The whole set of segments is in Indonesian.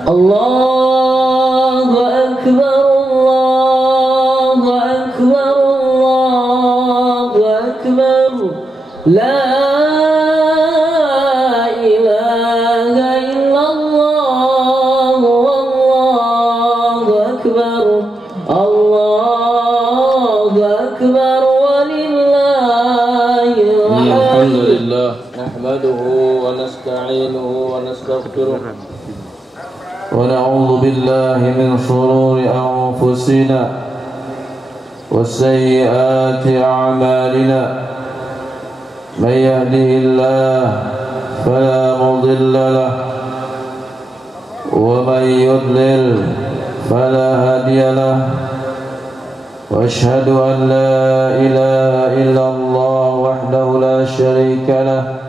Allahu Akbar, Allahu Akbar, Allahu Akbar. La ilaha illallah, Allahu Akbar, Allahu Akbar, walillahil hamd. Alhamdulillah, nahmaduhu wa nasta'inuhu wa nastaghfiruh. ونعوذ بالله من شرور أنفسنا وسيئات أعمالنا من يهده الله فلا مضل له ومن يضلل فلا هادي له وأشهد أن لا إله إلا الله وحده لا شريك له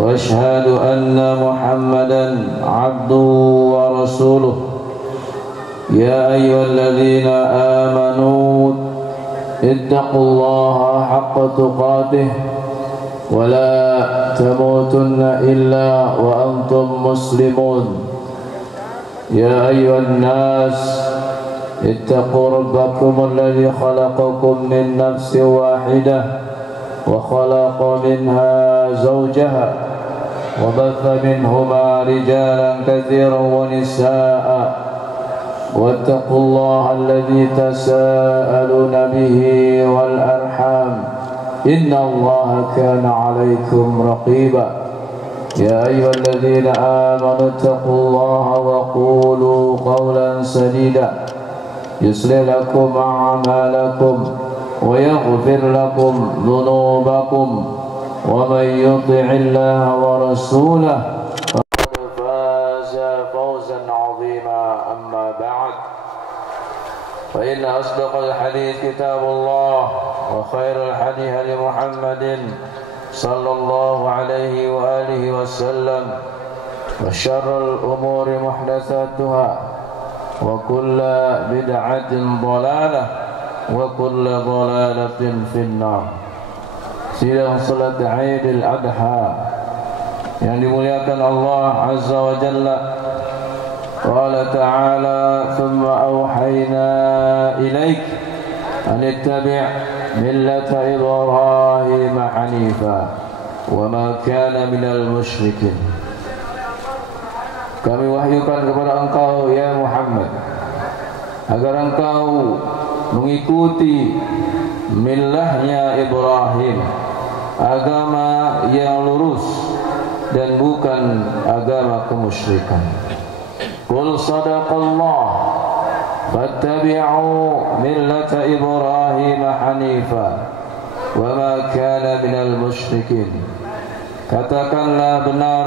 وأشهد أن محمدا عبده ورسوله يا أيها الذين آمنوا اتقوا الله حق تقاته ولا تموتن إلا وأنتم مسلمون يا أيها الناس اتقوا ربكم الذي خلقكم من نفس واحدة وخلق منها زوجها وبث منهما رجالا كثيرا ونساء واتقوا الله الذي تساءلون به والأرحام إن الله كان عليكم رقيبا يا أيها الذين آمنوا اتقوا الله وقولوا قولا سديدا يصلح لكم أعمالكم ويغفر لكم ذنوبكم ومن يطع الله ورسوله فقد فاز فوزا عظيما أما بعد فإن أصدق الحديث كتاب الله وخير الحديث لمحمد صلى الله عليه وآله وسلم وشر الأمور محدثاتها وكل بدعة ضلالة وكل ضلالة في النار. Sidang salat Aidil Adha yang dimuliakan Allah Azza wa Jalla. Qala ta'ala thumma awhayna ilaik an ittabi' millata Ibrahim hanifa wa ma kana minal musyrikin. Kami wahyukan kepada engkau ya Muhammad agar engkau mengikuti millahnya Ibrahim, agama yang lurus dan bukan agama kemusyrikan. Qul sadaqallah fattabi'u millata Ibrahim hanifa wa ma kana minal musyrikin. Katakanlah benar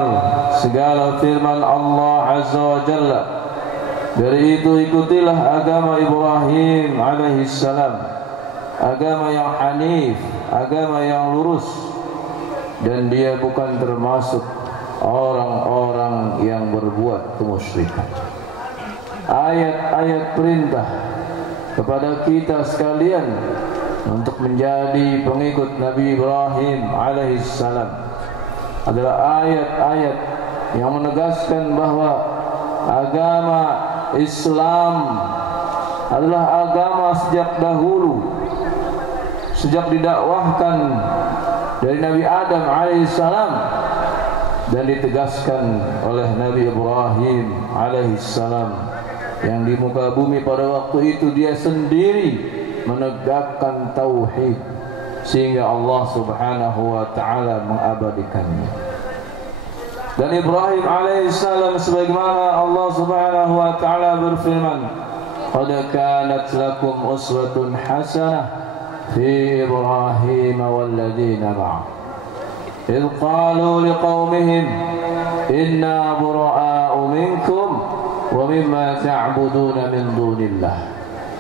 segala firman Allah Azza wa Jalla. Dari itu ikutilah agama Ibrahim alaihi salam, agama yang hanif, agama yang lurus, dan dia bukan termasuk orang-orang yang berbuat kemusyrikan. Ayat-ayat perintah kepada kita sekalian untuk menjadi pengikut Nabi Ibrahim alaihi salam adalah ayat-ayat yang menegaskan bahwa agama Islam adalah agama sejak dahulu, sejak didakwahkan dari Nabi Adam alaihissalam dan ditegaskan oleh Nabi Ibrahim alaihissalam yang di muka bumi pada waktu itu dia sendiri menegakkan tauhid sehingga Allah Subhanahu wa taala mengabadikannya. Dan Ibrahim alaihissalam sebagaimana Allah Subhanahu wa taala berfirman, "Qad kanat lakum uswatun hasanah fi Ibrahim walladzina ma'ah idh qalu liqaumihim inna bura'a'u minkum wa mimma ta'buduna min dunillah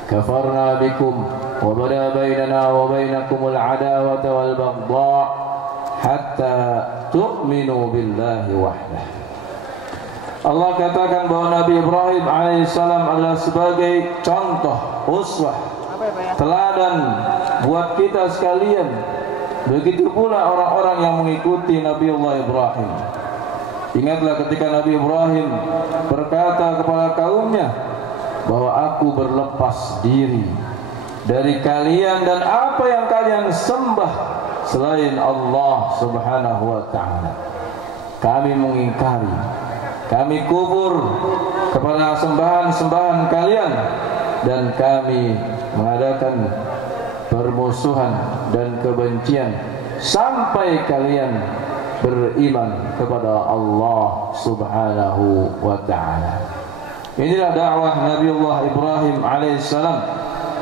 kafarna bikum wa bada bainana wa bainakumul adawata wal baghdha hatta tu'minu billahi wahdah." Allah katakan bahwa Nabi Ibrahim alaihissalam adalah sebagai contoh, uswah, teladan buat kita sekalian. Begitu pula orang-orang yang mengikuti Nabiullah Ibrahim. Ingatlah ketika Nabi Ibrahim berkata kepada kaumnya bahwa aku berlepas diri dari kalian dan apa yang kalian sembah selain Allah Subhanahu wa ta'ala. Kami mengingkari, kami kufur kepada sembahan-sembahan kalian, dan kami mengadakan permusuhan dan kebencian sampai kalian beriman kepada Allah Subhanahu wa ta'ala. Inilah dakwah Nabiullah Ibrahim alaihissalam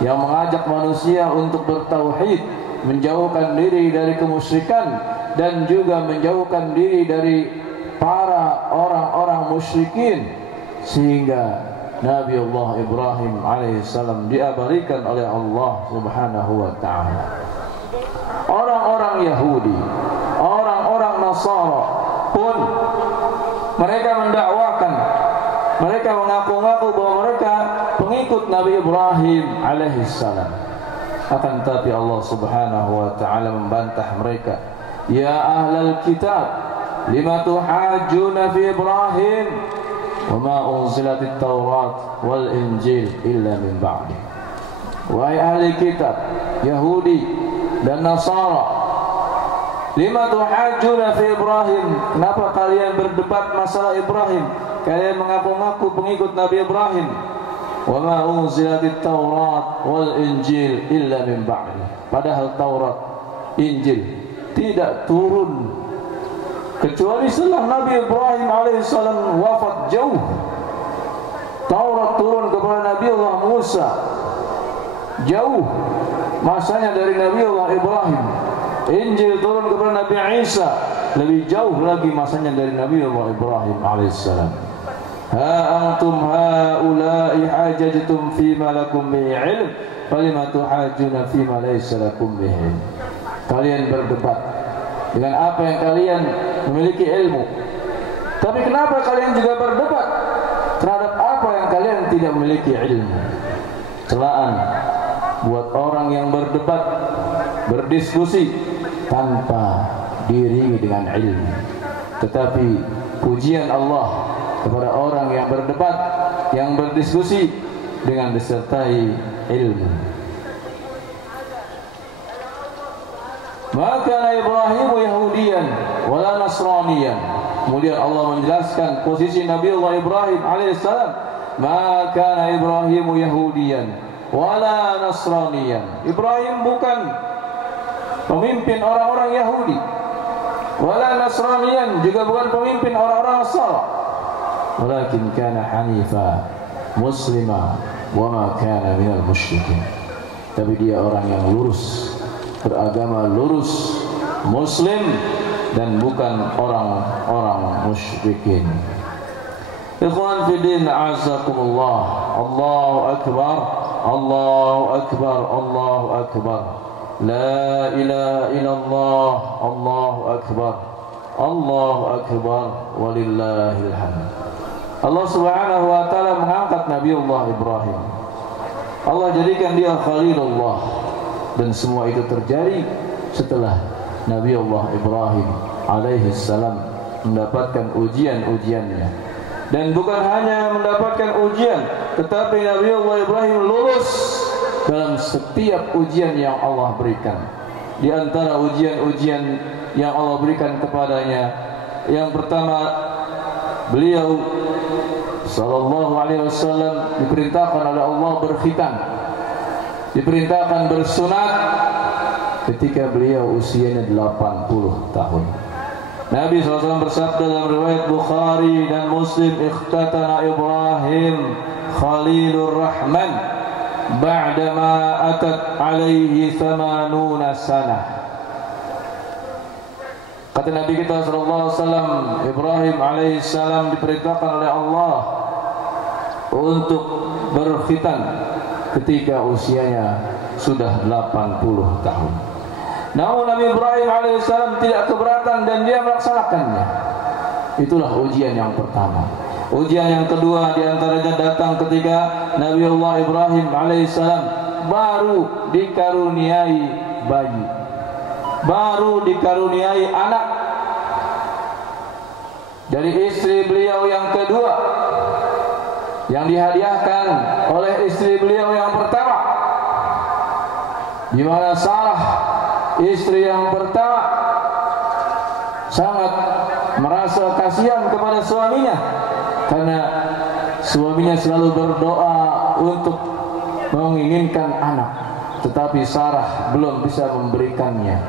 yang mengajak manusia untuk bertauhid, menjauhkan diri dari kemusyrikan, dan juga menjauhkan diri dari para orang-orang musyrikin, sehingga Nabiullah Ibrahim alaihissalam diabadikan oleh Allah Subhanahu wa ta'ala. Orang-orang Yahudi, orang-orang Nasara pun mereka mendakwakan, mereka mengaku-ngaku bahwa mereka pengikut Nabi Ibrahim alaihissalam. Akan tetapi Allah Subhanahu wa ta'ala membantah mereka. Ya ahlal kitab, lima tuhajjuna fi Ibrahim wa ma unzilatit Taurat wal Injil illa min ba'di. Wahai ahli kitab Yahudi dan Nasara, lima tuhajjuna fi Ibrahim, kenapa kalian berdebat masalah Ibrahim? Kalian mengaku-ngaku pengikut Nabi Ibrahim. Wa ma unzilatit Taurat wal Injil illa min ba'di. Padahal Taurat, Injil tidak turun kecuali setelah Nabi Ibrahim alaihissalam wafat jauh. Taurat turun kepada Nabi Allah Musa jauh masanya dari Nabi Allah Ibrahim. Injil turun kepada Nabi Isa lebih jauh lagi masanya dari Nabi Allah Ibrahim alaihissalam. Ha antum haula'i hajajtum fima lakum bihi ilm falima tuhajjuna fima laysa lakum bihi ilm. Kalian berdebat dengan apa yang kalian memiliki ilmu, tapi kenapa kalian juga berdebat terhadap apa yang kalian tidak memiliki ilmu? Celaan buat orang yang berdebat, berdiskusi tanpa diiringi dengan ilmu. Tetapi pujian Allah kepada orang yang berdebat, yang berdiskusi dengan disertai ilmu. Maka Ibrahim Yahudian wala Nasraniyan. Kemudian Allah menjelaskan posisi Nabi Allah Ibrahim alaihissalam. Maka Ibrahim Yahudian wala Nasraniyan. Ibrahim bukan pemimpin orang-orang Yahudi, wala Nasraniyan, juga bukan pemimpin orang-orang Nasara. Walakin kana hanifa muslima wa ma kana minal musyrikin. Tapi dia orang yang lurus, beragama lurus, muslim, dan bukan orang-orang musyrikin. Ikhwan fi din, a'azakumullah. Allahu akbar, Allahu akbar, Allahu akbar. La ilaha illallah, Allahu akbar, Allahu akbar, walillahil hamd. Allah Subhanahu wa ta'ala mengangkat Nabiullah Ibrahim. Allah jadikan dia Khalilullah, dan semua itu terjadi setelah Nabiullah Ibrahim alaihi salam mendapatkan ujian-ujiannya. Dan bukan hanya mendapatkan ujian, tetapi Nabiullah Ibrahim lulus dalam setiap ujian yang Allah berikan. Di antara ujian-ujian yang Allah berikan kepadanya, yang pertama, beliau sallallahu alaihi wasallam diperintahkan oleh Allah berkhitan, diperintahkan bersunat ketika beliau usianya 80 tahun. Nabi SAW bersabda dalam riwayat Bukhari dan Muslim, ikhtatana Ibrahim Khalilur Rahman ba'dama atat alaihi 80 sanah. Kata Nabi kita sallallahu alaihi wasallam, Ibrahim alaihissalam diperintahkan oleh Allah untuk berkhitan ketika usianya sudah 80 tahun. Namun Nabi Ibrahim alaihissalam tidak keberatan dan dia melaksanakannya. Itulah ujian yang pertama. Ujian yang kedua diantaranya datang ketika Nabiullah Ibrahim alaihissalam baru dikaruniai bayi, baru dikaruniai anak. dari istri beliau yang kedua yang dihadiahkan oleh istri beliau yang pertama, di mana Sarah istri yang pertama sangat merasa kasihan kepada suaminya karena suaminya selalu berdoa untuk menginginkan anak, tetapi Sarah belum bisa memberikannya.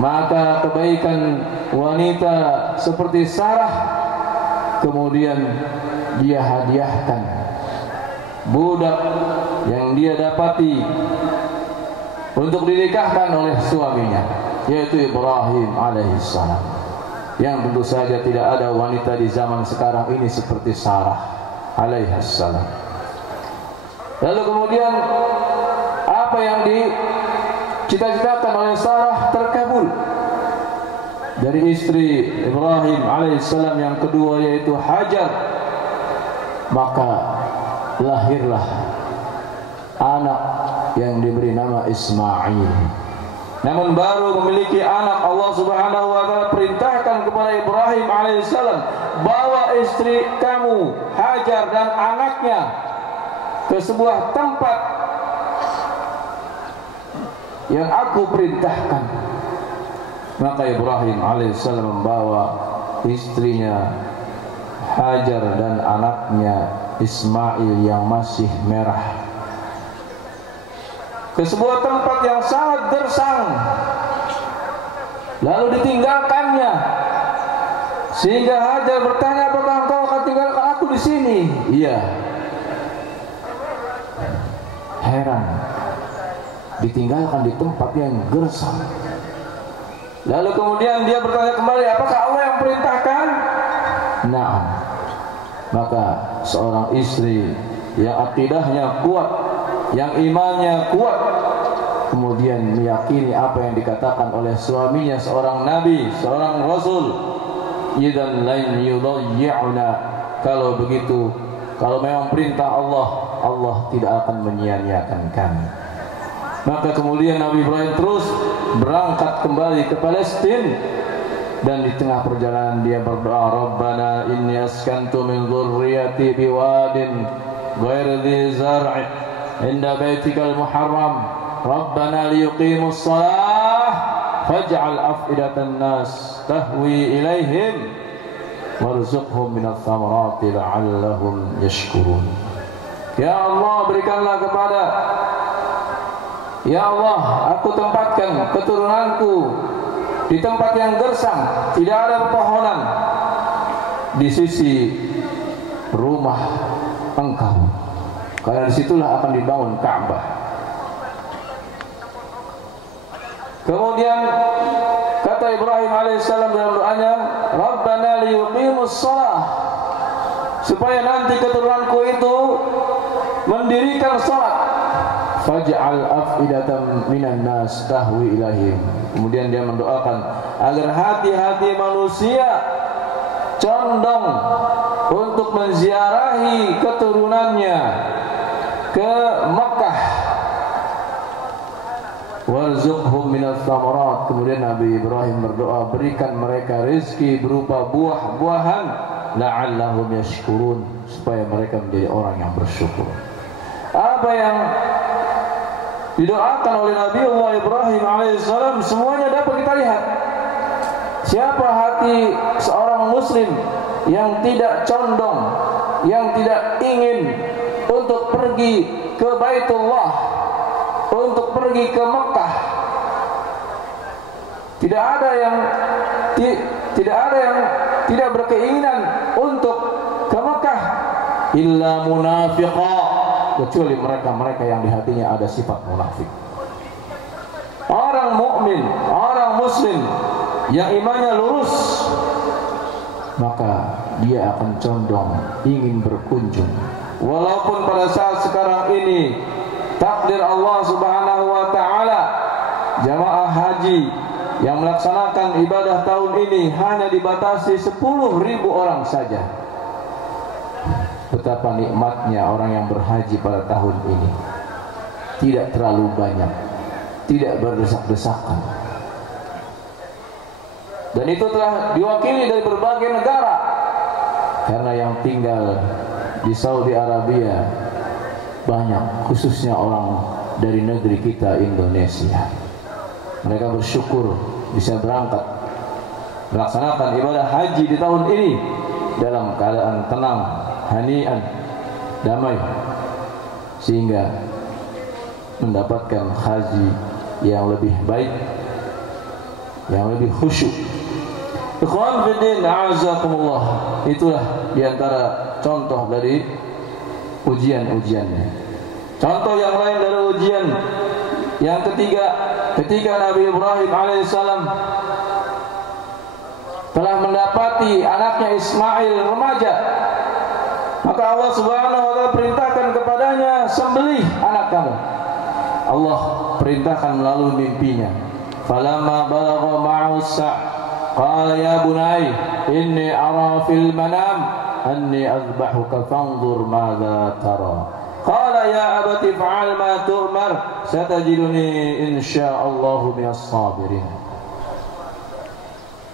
Maka kebaikan wanita seperti Sarah kemudian dia hadiahkan budak yang dia dapati untuk dinikahkan oleh suaminya, yaitu Ibrahim alaihissalam, yang tentu saja tidak ada wanita di zaman sekarang ini seperti Sarah alaihissalam. Lalu kemudian apa yang dicita-citakan oleh Sarah terkabul dari istri Ibrahim alaihissalam yang kedua, yaitu Hajar. Maka lahirlah anak yang diberi nama Ismail. Namun baru memiliki anak, Allah Subhanahu wa taala perintahkan kepada Ibrahim alaihissalam, bawa istri kamu Hajar dan anaknya ke sebuah tempat yang aku perintahkan. Maka Ibrahim alaihissalam membawa istrinya Hajar dan anaknya Ismail yang masih merah ke sebuah tempat yang sangat gersang, lalu ditinggalkannya, sehingga Hajar bertanya, apakah engkau akan tinggalkan aku di sini? Iya. Heran, ditinggalkan di tempat yang gersang. Lalu kemudian dia bertanya kembali, apakah Allah yang perintahkan? Naam. Maka seorang istri yang akidahnya kuat, yang imannya kuat, kemudian meyakini apa yang dikatakan oleh suaminya, seorang nabi, seorang rasul, idzan lan yudayyi'una, kalau begitu, kalau memang perintah Allah, Allah tidak akan menyia-nyiakan kami. Maka kemudian Nabi Ibrahim terus berangkat kembali ke Palestina, dan di tengah perjalanan dia berdoa, Rabbana inni askantu min dzurriyyati biwadin ghairi dzi zar'in inda baitikal muharram Rabbana liyuqimus shalah faj'al af'idatan nas tahwi ilaihim warzuqhum minats thamarati la'allahum yashkurun. Ya Allah, berikanlah kepada, ya Allah, aku tempatkan keturunanku di tempat yang gersang, tidak ada pepohonan, di sisi rumah Engkau, karena disitulah akan dibangun Ka'bah. Kemudian kata Ibrahim alaihissalam dalam doanya, Rabbana liyuqimus shalah, supaya nanti keturunanku itu mendirikan salat. Faj'al af'idatan minan nas tahwi ilaihim. Kemudian dia mendoakan agar hati-hati manusia condong untuk menziarahi keturunannya ke Mekah. Warzuqhum minats tsamarat. Kemudian Nabi Ibrahim berdoa, berikan mereka rezeki berupa buah-buahan, la'allahum yashkurun, supaya mereka menjadi orang yang bersyukur. Apa yang didoakan oleh Nabi Allah Ibrahim alaihissalam semuanya dapat kita lihat. Siapa hati seorang muslim yang tidak condong, yang tidak ingin untuk pergi ke Baitullah, untuk pergi ke Mekah, tidak ada yang tidak berkeinginan untuk ke Mekah illa munafiqa, kecuali mereka-mereka yang di hatinya ada sifat munafik. Orang mukmin, orang muslim yang imannya lurus, maka dia akan condong ingin berkunjung. Walaupun pada saat sekarang ini takdir Allah Subhanahu wa taala, jamaah haji yang melaksanakan ibadah tahun ini hanya dibatasi 10.000 orang saja. Betapa nikmatnya orang yang berhaji pada tahun ini. Tidak terlalu banyak, tidak berdesak-desakan. Dan itu telah diwakili dari berbagai negara. Karena yang tinggal di Saudi Arabia banyak, khususnya orang dari negeri kita Indonesia. Mereka bersyukur bisa berangkat melaksanakan ibadah haji di tahun ini dalam keadaan tenang, hanian, damai, sehingga mendapatkan haji yang lebih baik, yang lebih khusyuk. Ikhwan fillah, a'azakumullah. Itulah diantara contoh dari ujian-ujiannya. Contoh yang lain dari ujian yang ketiga, ketika Nabi Ibrahim alaihissalam telah mendapati anaknya Ismail remaja, maka Allah Subhanahu wa taala perintahkan kepadanya, sembelih anak kamu. Allah perintahkan melalui mimpinya. Falamma balagha ma'ahu as-sa' qala ya bunay inni ara fil manam anni azbahuka fanzur madza tara. Qala ya abati fa'al ma tu'mar satajiduni insyaallahu minas sabirin.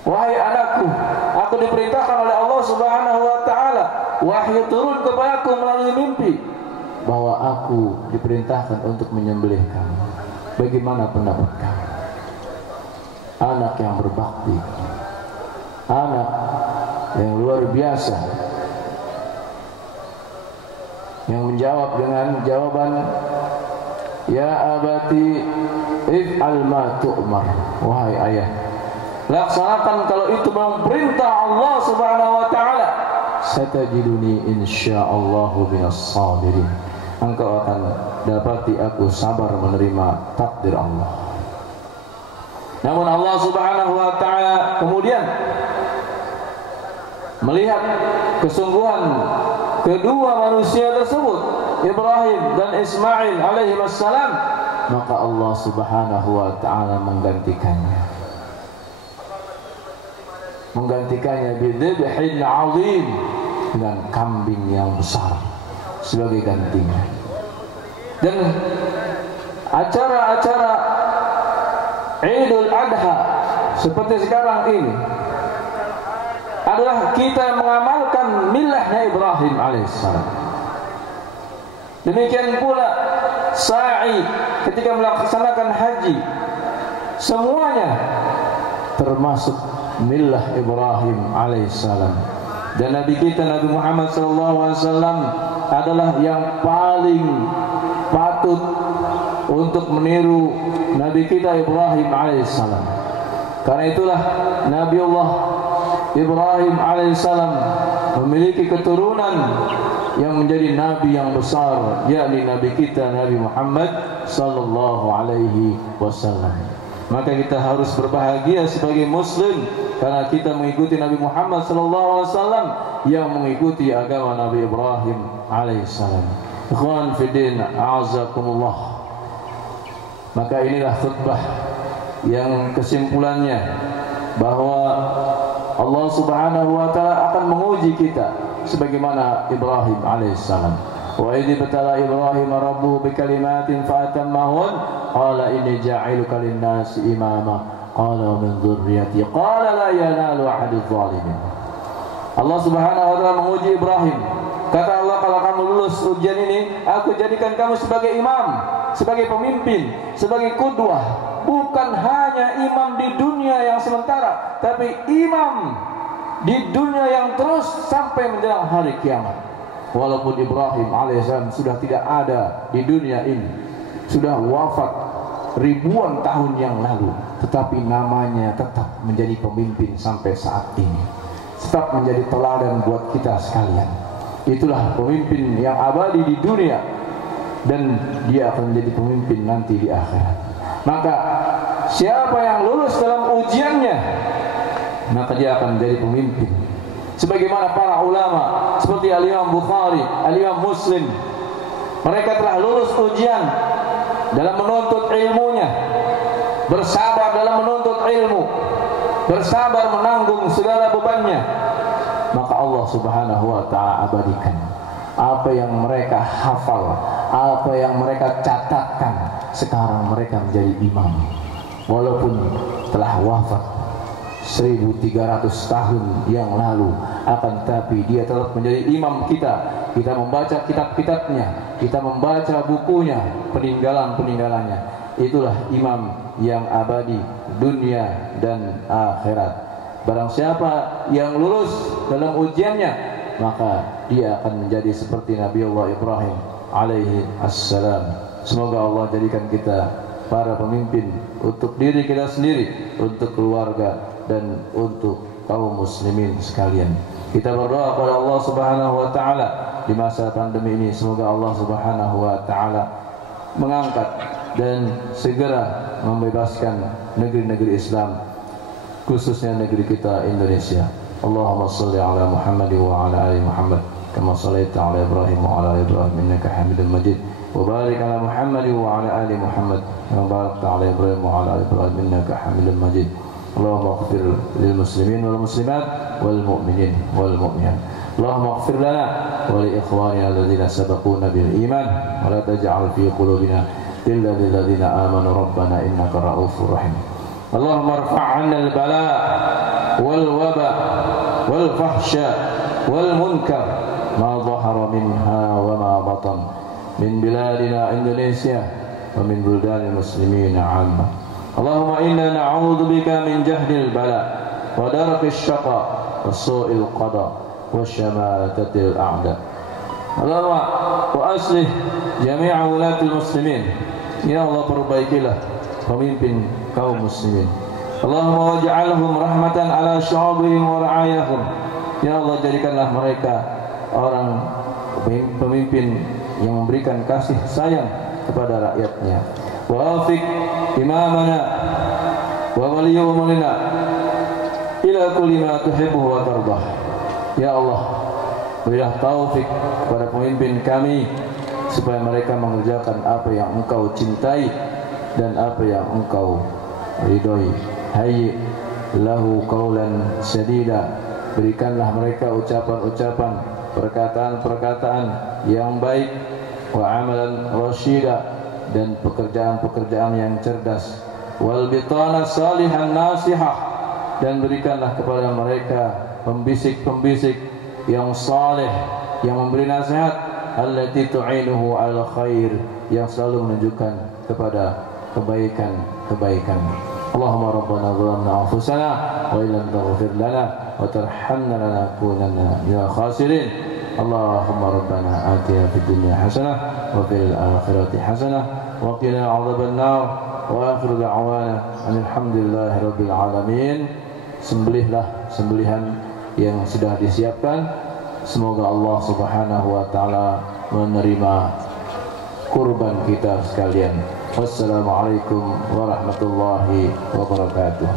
Wahai anakku, aku diperintahkan oleh Allah Subhanahu wa taala, wahyu turun kepadaku melalui mimpi bahwa aku diperintahkan untuk menyembelih kamu. Bagaimana pendapat kamu? Anak yang berbakti, anak yang luar biasa, yang menjawab dengan jawaban ya abati if'al ma tu'mar. Wahai ayah, laksanakan kalau itu memang perintah Allah Subhanahu wa taala. Satajiduni insyaallahu minas sabirin. Engkau akan dapati aku sabar menerima takdir Allah. Namun Allah Subhanahu wa taala kemudian melihat kesungguhan kedua manusia tersebut, Ibrahim dan Ismail alaihi wassalam, maka Allah Subhanahu wa taala menggantikannya bidhibhin 'azim, dengan kambing yang besar sebagai gantinya. Dan acara-acara Idul Adha seperti sekarang ini adalah kita mengamalkan milahnya Ibrahim alaihissalam. Demikian pula sa'i ketika melaksanakan haji, semuanya termasuk milah Ibrahim alaihissalam. Dan Nabi kita Nabi Muhammad SAW adalah yang paling patut untuk meniru Nabi kita Ibrahim alaihissalam. Karena itulah Nabi Allah Ibrahim alaihissalam memiliki keturunan yang menjadi nabi yang besar, yakni Nabi kita Nabi Muhammad sallallahu alaihi wasallam. Maka kita harus berbahagia sebagai muslim karena kita mengikuti Nabi Muhammad sallallahu alaihi wasallam yang mengikuti agama Nabi Ibrahim alaihissalam. Ikhwan fiddin, a'azakumullah. Maka inilah khutbah yang kesimpulannya bahwa Allah Subhanahu wa taala akan menguji kita sebagaimana Ibrahim alaihissalam. Wa idh batala Ibrahim rabbuhu bikalimatin fa'atammahun qala inni ja'iluka lin-nasi imama qala min dzurriyyati qala la yanalu ahadidz zalimin. Allah Subhanahu wa taala menguji Ibrahim. Kata Allah, kalau kamu lulus ujian ini, aku jadikan kamu sebagai imam, sebagai pemimpin, sebagai qudwah. Bukan hanya imam di dunia yang sementara, tapi imam di dunia yang terus sampai menjelang hari kiamat. Walaupun Ibrahim alaihissalam sudah tidak ada di dunia ini, sudah wafat ribuan tahun yang lalu, tetapi namanya tetap menjadi pemimpin sampai saat ini, tetap menjadi teladan buat kita sekalian. Itulah pemimpin yang abadi di dunia, dan dia akan menjadi pemimpin nanti di akhirat. Maka siapa yang lulus dalam ujiannya, maka dia akan menjadi pemimpin. Sebagaimana para ulama seperti Al-Imam Bukhari, Al-Imam Muslim, mereka telah lulus ujian dalam menuntut ilmunya, bersabar dalam menuntut ilmu, bersabar menanggung segala bebannya. Maka Allah Subhanahu wa taala abadikan apa yang mereka hafal, apa yang mereka catatkan. Sekarang mereka menjadi imam walaupun telah wafat 1300 tahun yang lalu, akan tapi dia tetap menjadi imam kita. Kita membaca kitab-kitabnya, kita membaca bukunya, peninggalan-peninggalannya. Itulah imam yang abadi dunia dan akhirat. Barang siapa yang lulus dalam ujiannya, maka dia akan menjadi seperti Nabi Allah Ibrahim alaihi assalam. Semoga Allah jadikan kita para pemimpin untuk diri kita sendiri, untuk keluarga, dan untuk kaum muslimin sekalian. Kita berdoa kepada Allah Subhanahu wa taala di masa pandemi ini, semoga Allah Subhanahu wa taala mengangkat dan segera membebaskan negeri-negeri Islam, khususnya negeri kita Indonesia. Allahumma shalli ala Muhammad wa ala ali Muhammad kama shallaita ala Ibrahim wa ala ali Ibrahim innaka Hamidum Majid. Wa barik ala Muhammad wa ala ali Muhammad kama barakta ala Ibrahim wa ala ali Ibrahim innaka Hamidum Majid. Allahumma ighfir lil muslimin wal muslimat wal mu'minin wal mu'minat. Allahumma ighfir lana wa li ikhwanina alladhina sabaquna bil iman wa la taj'al fi qulubina illa lil ladzina amanu rabbana innaka ra'ufur rahim. Allahumma irfa' 'anna al bala' wal waba wal fahsya wal munkar ma dhahara minha wa ma batan min biladina Indonesia wa min buldanil muslimin 'amma. Allahumma inna na'udzu bika min jahdil bala wa darkis syaqa wa su'il qada wa syamatatil a'da. Allahumma wa aslih jami'a wulatil muslimin. Ya Allah, perbaikilah pemimpin kaum muslimin. Allahumma waj'alhum rahmatan ala syu'ubihim wa ra'ayahum. Ya Allah, jadikanlah mereka orang pemimpin yang memberikan kasih sayang kepada rakyatnya. Wa afiq imamana wa waliya umurina ila kulli ma tuhibbu wa tardah. Ya Allah, berilah taufik kepada pemimpin kami supaya mereka mengerjakan apa yang Engkau cintai dan apa yang Engkau ridhoi. Hayyi lahu qawlan sadida. Berikanlah mereka ucapan-ucapan, perkataan-perkataan yang baik, wa amalan rasyida, dan pekerjaan-pekerjaan yang cerdas, wal bitana salihan nasihah, dan berikanlah kepada mereka pembisik-pembisik yang saleh, yang memberi nasihat, allati tu'inuhu al khair, yang selalu menunjukkan kepada kebaikan-kebaikan. Allahumma rabbana zalamna anfusana wa illam taghfir lana wa tarhamna lanakunanna minal khasirin. Allahumma rabbana atina fid dunya hasanah wa fil akhirati hasanah wa qina adzaban nar wa akhiru da'wana alhamdulillahi rabbil alamin. Sembelihlah sembelihan yang sudah disiapkan. Semoga Allah Subhanahu wa taala menerima kurban kita sekalian. Wassalamualaikum warahmatullahi wabarakatuh.